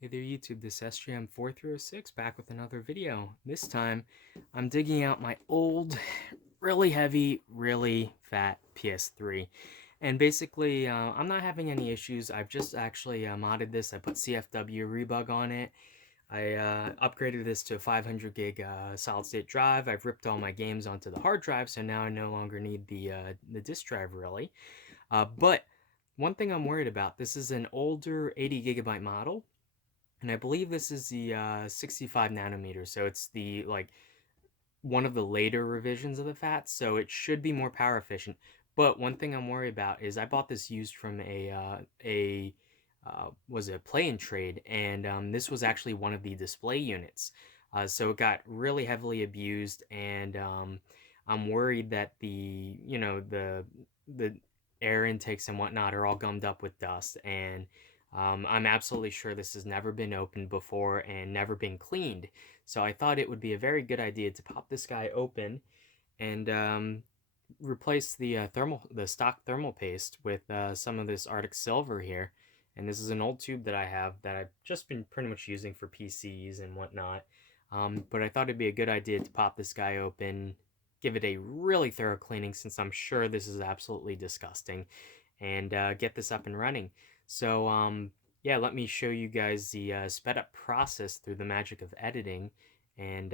Hey there YouTube, this is SJM4306 back with another video. This time, I'm digging out my old, really heavy, really fat PS3. And basically, I'm not having any issues. I've just actually modded this. I put CFW rebug on it. I upgraded this to a 500 gig solid state drive. I've ripped all my games onto the hard drive, so now I no longer need the disk drive really. But one thing I'm worried about, this is an older 80 gigabyte model. And I believe this is the 65 nanometers, so it's the one of the later revisions of the phat, so it should be more power efficient. But one thing I'm worried about is I bought this used from a was it a play and trade, and this was actually one of the display units, so it got really heavily abused, and I'm worried that the air intakes and whatnot are all gummed up with dust, and I'm absolutely sure this has never been opened before and never been cleaned. So I thought it would be a very good idea to pop this guy open and replace the stock thermal paste with some of this Arctic Silver here. And this is an old tube that I have that I've just been pretty much using for PCs and whatnot. But I thought it'd be a good idea to pop this guy open, give it a really thorough cleaning since I'm sure this is absolutely disgusting, and get this up and running. So yeah, let me show you guys the sped up process through the magic of editing, and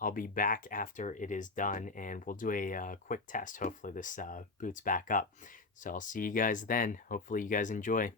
I'll be back after it is done, and we'll do a quick test. Hopefully this boots back up. So I'll see you guys then. Hopefully you guys enjoy.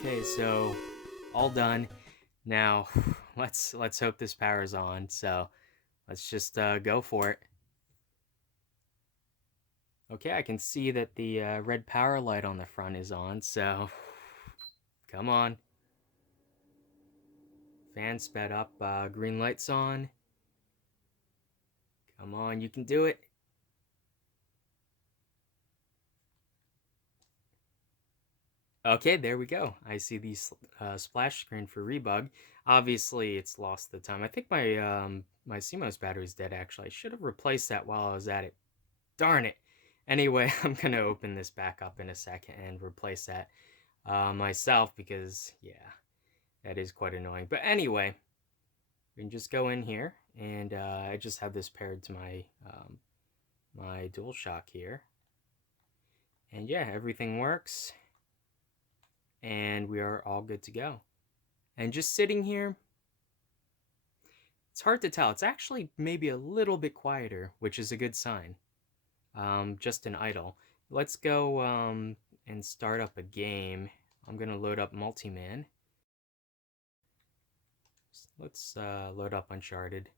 Okay, so all done. Now let's hope this powers on. So let's just go for it. Okay, I can see that the red power light on the front is on, so come on. Fan sped up, green light's on. Come on, you can do it. Okay, there we go. I see the splash screen for rebug. Obviously, it's lost the time. I think my CMOS battery's dead, actually. I should have replaced that while I was at it. Darn it. Anyway, I'm going to open this back up in a second and replace that myself because, yeah, that is quite annoying. But anyway, we can just go in here, and I just have this paired to my DualShock here. And yeah, everything works, and we are all good to go. And just sitting here, it's hard to tell. It's actually maybe a little bit quieter, which is a good sign. Just an idle. Let's go and start up a game. I'm going to load up Multiman. Let's load up Uncharted.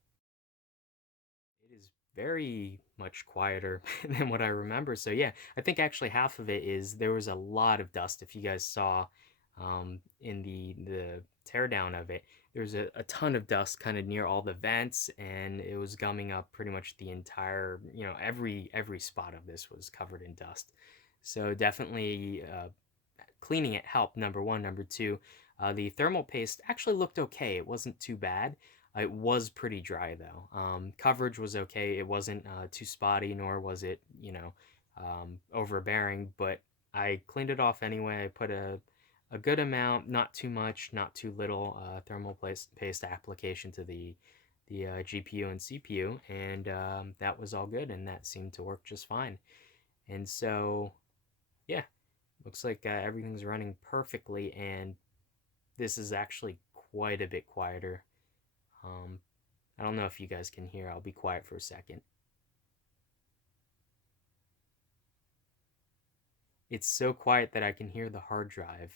It is very much quieter than what I remember. So yeah, I think actually half of it is there was a lot of dust. If you guys saw in the teardown of it, there's a ton of dust kind of near all the vents, and it was gumming up pretty much the entire, every spot of this was covered in dust. So definitely cleaning it helped, number one. Number two, the thermal paste actually looked okay. It wasn't too bad. It was pretty dry though. Coverage was okay. It wasn't too spotty, nor was it, overbearing. But I cleaned it off anyway. I put a good amount, not too much, not too little, thermal paste application to the GPU and CPU, and that was all good, and that seemed to work just fine. And so, yeah, looks like everything's running perfectly, and this is actually quite a bit quieter. I don't know if you guys can hear. I'll be quiet for a second. It's so quiet that I can hear the hard drive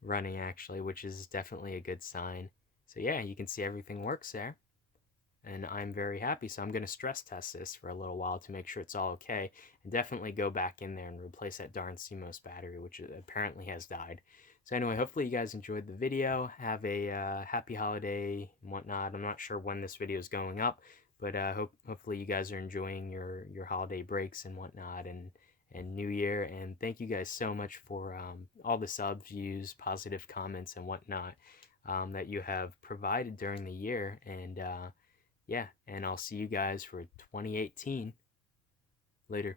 running, actually, which is definitely a good sign. So yeah, you can see everything works there, and I'm very happy. So I'm going to stress test this for a little while to make sure it's all okay, and definitely go back in there and replace that darn CMOS battery, which apparently has died. So anyway, hopefully you guys enjoyed the video. Have a happy holiday and whatnot. I'm not sure when this video is going up, but hopefully you guys are enjoying your holiday breaks and whatnot, and New Year. And thank you guys so much for all the subs, views, positive comments, and whatnot that you have provided during the year. And yeah, and I'll see you guys for 2018. Later.